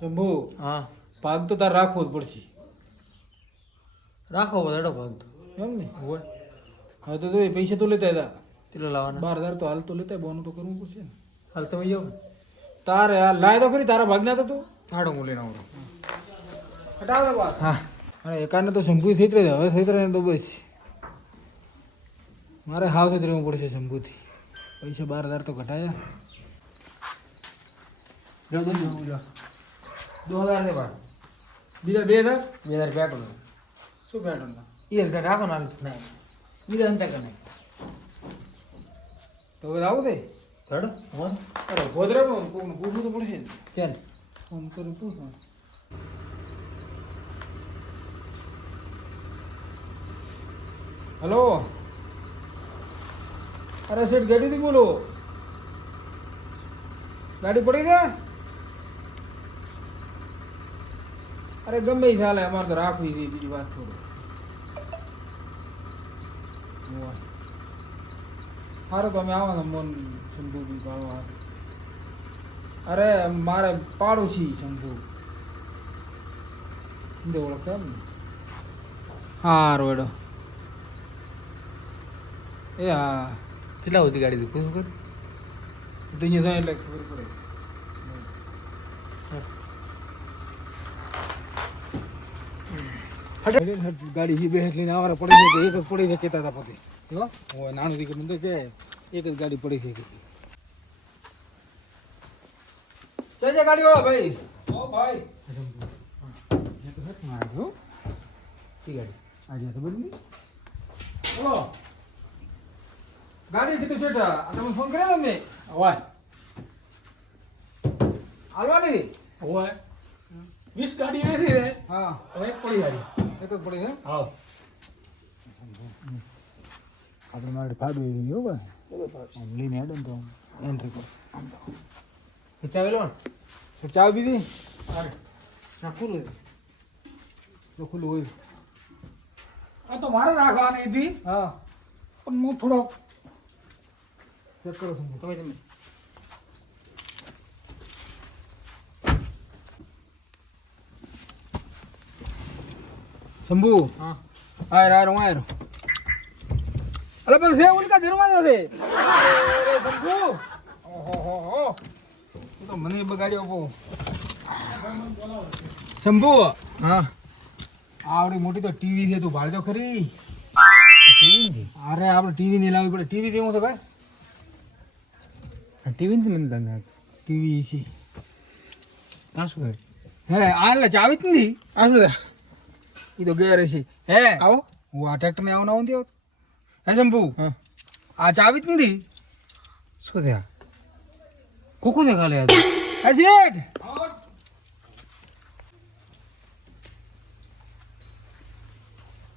શંભુ હા. ભાગ તો તારે રાખવો જ પડશે. રાખો બધાડો ભાગ તો. એમ ને? હોય. હવે તો એ પૈસા તો લેતા હતા. કેટલા લાવવાના? બાર હજાર તો હાલ તો લેતા બોનું તો કરવું પડશે ને. હાલ તમે જાઓ. તારે હાલ લાય તો ખરી તારા ભાગના તો તું હાડો હું લઈને આવું. હટાવ વાત હા. અને એકાને તો શંભુ થઈ થઈતરે હવે થઈ ને તો બસ. મારે હાવ થઈ રહેવું પડશે શંભુથી. પૈસા બાર હજાર તો ઘટાયા. દો હજાર દે બાર બીજા બે હજાર બે હજાર પેટ્રોલ શું પેટર્ન એ હજાર રાખો ને નહીં બીજા અંતે કે નહીં તો હવે આવું દે. હેડો. હોય અરે ગોદરે પણ કોકને પૂછવું તો પડશે ને ચાલ. ફોન કરીને પૂછવાનું હલો? અરે શેઠ ગાડીથી બોલો. ગાડી પડી ને અરે ગમે ચાલે અમારે તો રાખવી હતી બીજી વાત થોડી. સારું તમે આવો ને મન શંભુ બી પાડવા અરે મારે પાડોશી શંભુ સંધુ ઓળખતા એમ ને હારું એડો એ હા. કેટલા સુધી ગાડી દીધું શું કર તો અહીંયા એટલે ખબર પડે. ગાડી હી બે લઈને આવવાના પડી છે એક જ પડી છે કેતા હતા પોતે હો નાનું દીકરું તો કે એક જ ગાડી પડી છે જય જય ગાડી વાળા ભાઈ ઓ ભાઈ મારે શી ગાડી આજે તો બદલી બોલો ગાડી કીધું છે તમે ફોન કર્યો તમને હોય હાલવાની? હોય વીસ ગાડી નથી રે હા. હવે એક પડી ગાડી એક જ પડી છે આવ. આપણે મારે ફાડું એવી ગયો ભાઈ. આમ લઈને હેડે ને તો એન્ટ્રી પર. ચાવેલો ચાવી તો ચા પીધી? અરે ના પૂરું તો ખુલ્લું હોય. આ તો મારે રાખવાની હતી. હા. પણ હું થોડો ચેક કરો છું તમે તમે. શંભુ. હા. આયર આયર હું આયર. અલે પણ છે ઉલકા ધરવાનો છે. અરે શંભુ. ઓહો તું તો મને બગાડ્યો બહુ. શંભુ. હા. આવડી મોટી તો ટીવી છે તું ભાળજો ખરી. ટીવી અરે આપણે ટીવી નહીં લાવવી પડે. ટીવી દેવું છે ભાઈ. ટીવી નથી મને તને ટીવી છે. શું હે આ એટલે ચાવી જ નથી. આ શું એ તો ગેર છે હે? આવો. હું આ ટ્રેક્ટર ને આવું ના હોત. હે શંભુ? હા. આ ચાવી જ નથી? શું થયા? કોકો છે ખાલી હે શેઠ?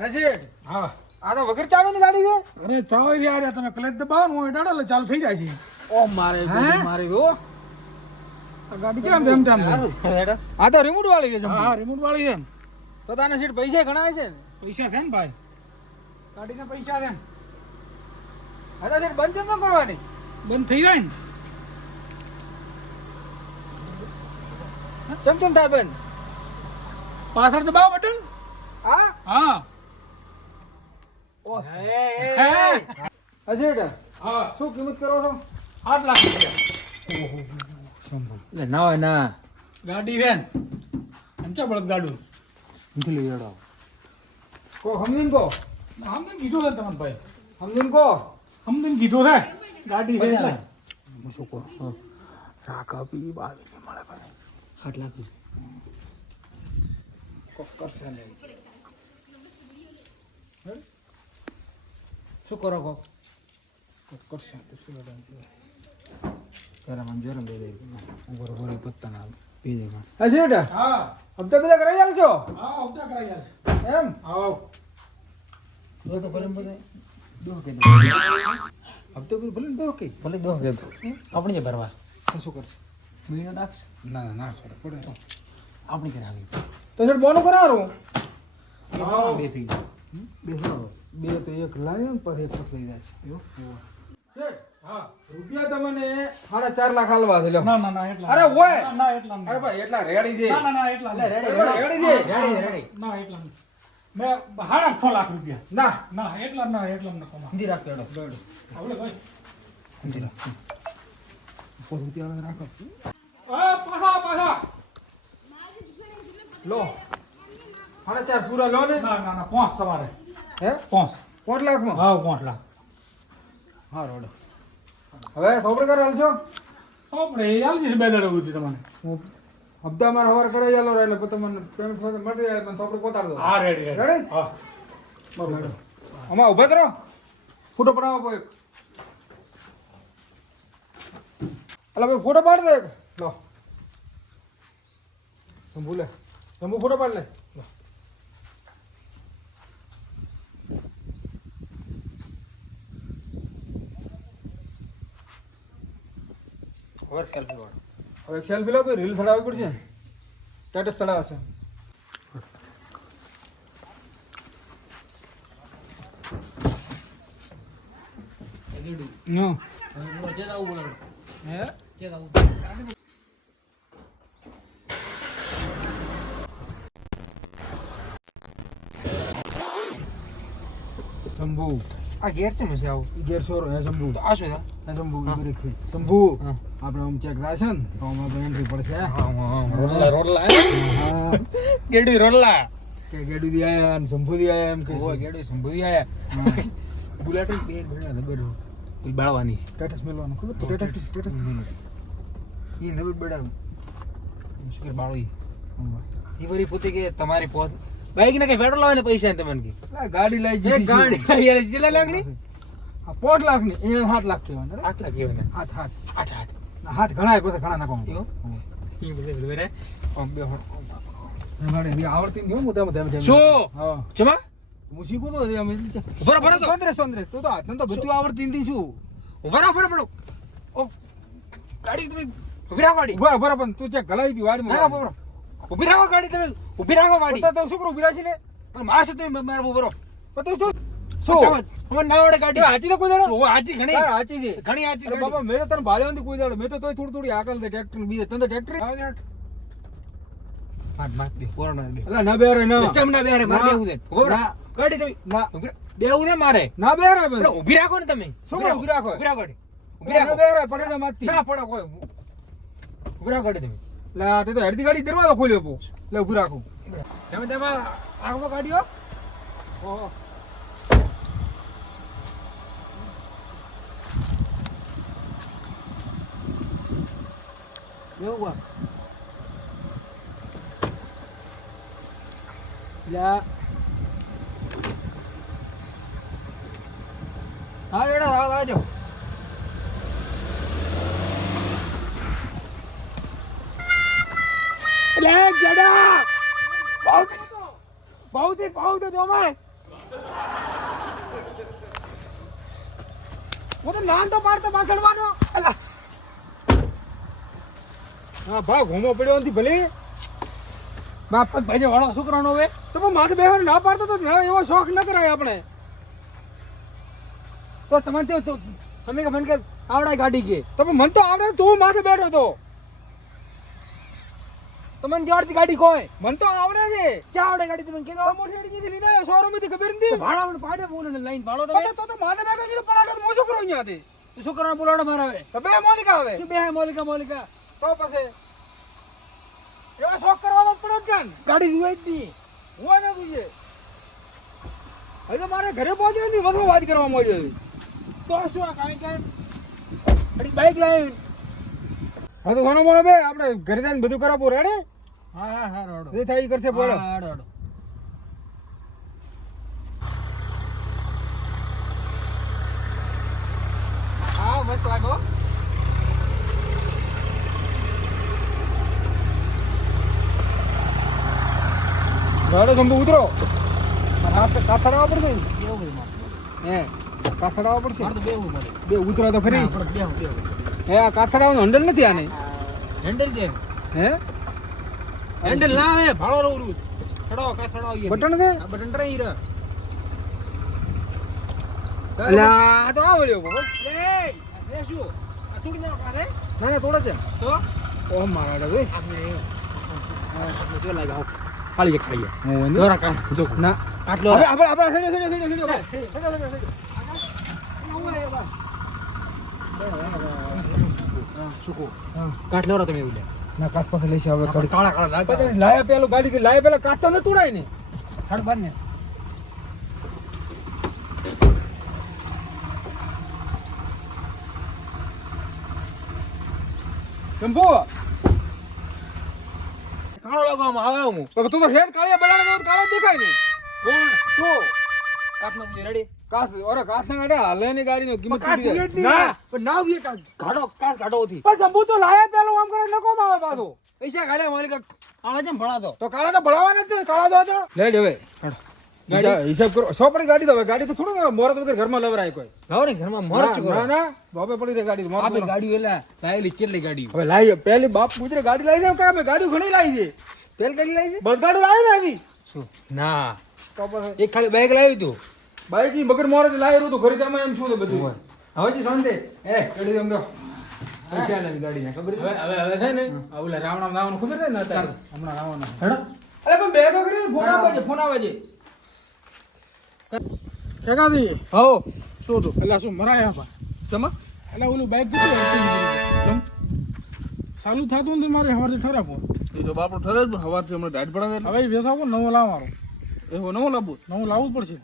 હે શેઠ? હા. આ તો વગર ચાવીની ગાડી છે? અરે ચાવે યાર તમે ક્લચ દબાવો ને ડાડો એટલે ચાલુ થઈ જાય છે. ઓ મારે મારે હો આ ગાડી કેમ તેમ તેમ આ તો રિમોટ વાળી છે હા રિમોટ વાળી છે ને. તો તાને શેઠ પૈસા ઘણા ને? પૈસા છે ને ભાઈ. ગાડીના પૈસા છે ને. હા સીટ બંધ કેમ ન કરવાની? બંધ થઈ જાય ને. ચમ ચમ થાય બંધ? પાછળ દબાવો બટન. હા? હા. ઓ હે. હે શેઠ હા. શું કિંમત કરો છો? આઠ લાખ રૂપિયા. શંભુ એટલે ના હોય ના. ગાડી રેન એમ ચા બળદ ગાડું? નથી લઈ જડો કો હમદીન કો? અમને કીધું છે તમારે ભાઈ. હમદીન કો? અમને કીધું છે? ગાડી છે એટલે. હું શું કહું? રાખ આપી બાવી ને મળે ભાઈ આઠ લાખ કરશે ને શું કરો કો? કરશે તો શું લડાઈ જરા મને જોરમ દે. દે બરોબર પત્તા ના પી દે હા શેઠ હા. હપ્તા બધા કરાઈ આલ છો હા હપ્તા કરાઈ જશે એમ? આવો દો તો ભલે બધે દો કે દો હપ્તો બધું ભલે દો કે. ભલે દો કે આપણે જે ભરવા. શું કરશે? મીનો નાખશે ના ના ના ખરે પડે. તો આપણી કરાવી તો સર બોનું કરાવું હા. બે પી બે બે તો એક લાવ્યો ને પછી એક લઈ જાય છે. હા રૂપિયા તમને સાડા ચાર લાખ હાલવા છે ના ના ના એટલા અરે ઓય! ના, એટલા અરે ભાઈ એટલા રેડી છે. ના ના ના એટલા રેડી છે. રેડી રેડી ના એટલા. મેં સાડા છ લાખ રૂપિયા. ના. ના એટલા ના એટલા ન કમા હિન્દી હેડો. હવે ભાઈ. રૂપિયા રાખો. આ પાછા પાછા. લો. સાડા ચાર પૂરા લો ને. ના ના ના પાંચ તમારે હે? પાંચ. પાંચ લાખમાં? હા પાંચ લાખ. હા રોડ હવે થોપડે કરે હાલશો? આપણે એ હાલશે બે દાડા સુધી તમને. હપ્તા મારા હવાર કરાવી આલો એટલે તમને પેમેન્ટ મળી જાય મને સોપડે પોતા દો હા રેડી રેડી? હા. બરોબર. આમાં ઊભા કરો ફોટો પડાવો એક. એટલે ભાઈ ફોટો પાડ દે એક. લો. ભૂલે તમે ફોટો પાડ લે. લો. ઓવર સેલ્ફી વાળો હવે સેલ્ફી લો કોઈ રીલ ચડાવવી પડશે સ્ટેટસ ચડાવશે નો જે આવું બોલો હે આવું શંભુ આ ઘેર છે મજા આવું ગેર સોરો હે શંભુ આ શું શંભુ શંભુ આપણે આમ ચેક છે ને તો આમાં એન્ટ્રી પડશે રોડલા રોડલા ગેડી રોડલા કે ગેડુ દી આયા અને શંભુ દી આયા એમ કે ઓ ગેડી સંભવી આયા? બુલેટ બે ઘણા લબર કોઈ બાળવાની. ટેટસ મેલવાનું ખબર? સ્ટેટસ સ્ટેટસ ઈ નબર બડા મુશ્કેલ ઈ વરી પોતે કે તમારી પોત બાઈક ને કે પેટ્રોલ લાવવાને પૈસા તમને કે? ગાડી લઈ એ ગાડી લઈ કેટલા લાખની આ પોટ લાખની એને હાથ લાખ કહેવાના હાથ લાખ કેવાય ને. હાથ હાથ. આઠ આઠ હાથ ઘણા પછી ઘણા નાખો? ઈ બધે બે. આવડતી નહીં હું તેમ તેમ. શું? હા. ચમા હું શીખું તો અમે બરો બરો તો. સોંદરે સોંદરે. તું તો હાથને તો બધું આવડતી નથી શું? ઊભા રહો ઓ ગાડી તમે ઊભી રાખો ગાડી. ઊભા ઊભા પણ તું ચેક ગલાઈ પી વાડી ના ના ઊભા ઊભી રાખો ગાડી તમે. ઊભી રાખો ગાડી. તો શું કરું બિરાજી ને પણ મારશો તમે મારો ઊભો રહો. પણ તું શું? શું ના આવડે ગાડી. હાચી ને કોઈ દાડો ઓ હાજી ઘણી હાચી છે. ઘણી હાજી બાબા મેં તને ભાળ્યો નથી કોઈ દાડો મેં તો તોય થોડી થોડી આગળ દે ટ્રેક્ટર બીજે તને ટ્રેક્ટર? માર માર બે પોરણ બે અલા ના બેરે ના. ચમ ના બેરે માર ના. દે. ના. ગાડી તમે ના. ઊભી રહો. મારે. ના બેરે બેન ઊભી રાખો ને તમે. શું ઊભી રાખો? ઊભી રાખો? ઊભી રાખો બેરે પડે ને માતી ના પડો કોઈ. ઊભી રાખો તમે. લે તે તો હેડતી ગાડી દરવાજો ખોલ્યો પો લે ઊભી રાખું. તમે તેમાં આગો ગાડીઓ ઓહો. વા લે. હા એડા આવ આવજો લે જડા બહુ બહુ તે બહુ તે જોમાય હું તો નાન તો પાડતો પાછળવાનો અલા. હા ભાઈ ઘૂમો પડ્યો નથી ભલે. બાપ ભાઈ વાળો છોકરાનો હવે. તો પણ માથે બેહવાનું ના પાડતો તો એવો શોખ ન કરાય આપણે. તો તમને તે તો તમે કે મને કે આવડાય ગાડી કે. તો પણ મને તો આવડે તું માથે બેઠો તો. તમને જવાડતી ગાડી કોઈ? મને તો આવડે છે. ક્યાં આવડે ગાડી તમે કીધો? મોટરસાઇકલ લીધા શોરૂમથી ખબર નથી. ભાડા મને પાડે બોલે ને લઈને ભાડો તમે. તો તો માથે બેઠો છે તો પરાડો તો હું શું કરું અહીંયાથી બોલાડો મારે હવે. તો બે મોલિકા આવે બે મોલિકા મોલિકા? તો પછી એવા શોખ કરવાનો પડે છે ને ગાડી જ દી હું એને જોઈએ હજુ મારે ઘરે પહોંચ્યો નથી વધુ વાત કરવા માંડ્યો. તો શું કાંઈ કાંઈ? બાઈક લાવી હા તો ઘણો મળે બે આપણે ઘરે જઈને બધું કરાવવું રેડે હા હા હા રોડો. એ થાય એ કરશે બોલો. હા રોડો. હા મસ્ત લાગો. ગાડો જંબુ ઉતરો. હાથ કાથડાવવા પડશે ને? મારે. હે કાથડાવવા પડશે? મારે તો બે ઉતરો તો ખરી. હે આ કાથડાવાનું હંડલ નથી આને? હેન્ડલ છે. હે? હેન્ડલ ના હે ભાડો રહું છું. ચડાવો કા ચડાવો ઈ બટન દે બટન રહી રે અલા તો આવડ્યો બાબા એ એ શું? આ તોડી નાખો કારે ના ના તોડે છે. તો? ઓ મારા ડે આપણે જો લાગે આવો. ખાલી છે ખાલી હું દોરા કા જો. ના. કાટલો આપણે આપણે આપણે હેડે હેડે હેડે હેડે કાટલો તમે એવું લે. ના પાસે હવે. કાળા કાળા લાયા પેલું ગાડી લાયા પેલા કાચ તો ન તોડાય ને? હડ બાર ને. ચંપુ કાળો લગાવવામાં આવ્યો હું. તો તું તો હેડ કાળિયા બળાને તો કાળો દેખાય નહીં. કોણ? તો. કાટનો રેડી. કાચ ઓરે કાચ ના ગાડે હાલે ની ગાડી નો કિંમત ઉલે જ છે? નહીં ના. પણ નાવ ગાડો કાઢો ગાડો હતી. પણ સંભુ તો લાયા પેલો આમ કરે નકો માવે પાછો. પૈસા ગાલે માલિક. કાળા જેમ ભણાતો. તો કાળા તો ભળાવા નથી કાળા દો તો લે હવે હિસાબ હિસાબ કરો. સો પડી ગાડી તો ગાડી તો થોડું મોરત વગર ઘરમાં લવરાય કોઈ. ને ઘરમાં મોરચ ના, કરો ના ના. બાપે પડી રે ગાડી મોરત આપણે ગાડી એલા લાયેલી કેટલી ગાડી? હવે લાવી પેલી બાપ ગુજરે ગાડી લાવી દે કે અમે ગાડી ઘણી લાવી છે. પેલ ગાડી લાવી બળગાડું લાવી ને આવી. ના. તો પછી? એક ખાલી બાઈક લાવી તું. બાઈકની બગર મોરત લાવી રહ્યું તો. ઘરે તમે એમ શું બધું. હવે જી શાંતિ. એ ગાડી એમ દો પૈસા લાવી ગાડી ને ખબર હવે હવે હવે છે ને ઓલા રાવણ નાવાનું ખબર છે ને અત્યારે? હમણાં રાવણ હેડો. અરે પણ બે તો કરી ફોન આવે છે ફોન આવે છે કાકાજી હો શું તું એટલે શું મરાયા પા જમા એટલે ઓલું બાઈક જમ ચાલુ થતું નથી મારે સવારથી ઠરાવો એ તો બાપડો ઠરે જ હવારથી હમણાં ઢાઢ પડે એટલે. હવે બેસાવો નવો એ એવો નવો લાવવું? નવું લાવવું પડશે.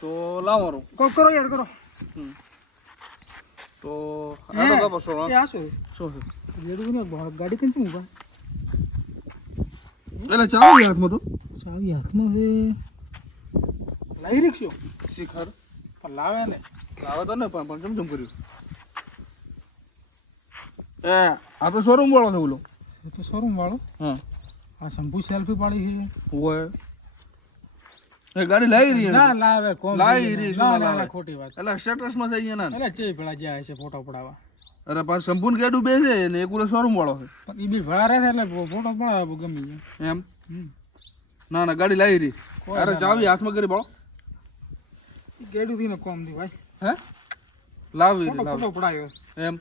તો લાવવાનું. કોક કરો યાર કરો. તો આટલો કાપો છો આ શું શું છે? ને ગાડી કંઈ છે મુકા એટલે ચાવી હાથમાં તો? ચાવી હાથમાં છે. લાવી રીક્ષ્યો શિખર પણ લાવે ને. લાવે તો ને પણ ચમચમ ચમ ચમ કર્યું. એ આ તો શોરૂમ વાળો છે ઓલો. એ તો શોરૂમ વાળો? હા. આ શંભુ સેલ્ફી પાડી છે. હોય. એ ગાડી લાવી રહી ના લાવે કોમ લાવી રહી, શું લાવે? ખોટી વાત. એટલે સ્ટેટસમાં થઈ ગયા ના. એટલે ચે ભેળા જાય છે ફોટો પડાવવા. અરે પાછ સંપૂર્ણ ગાડું બે છે ને એક શોરૂમ વાળો છે. પણ એ બી ભેળા રહે છે એટલે ફોટો પડાવે ગમી એમ. ના ના ગાડી લાવી રહી. અરે જાવી હાથમાં કરી બાળો. ગેડું થી ને કોમથી ભાઈ. હે? લાવી લાવ. પડાયો. એમ.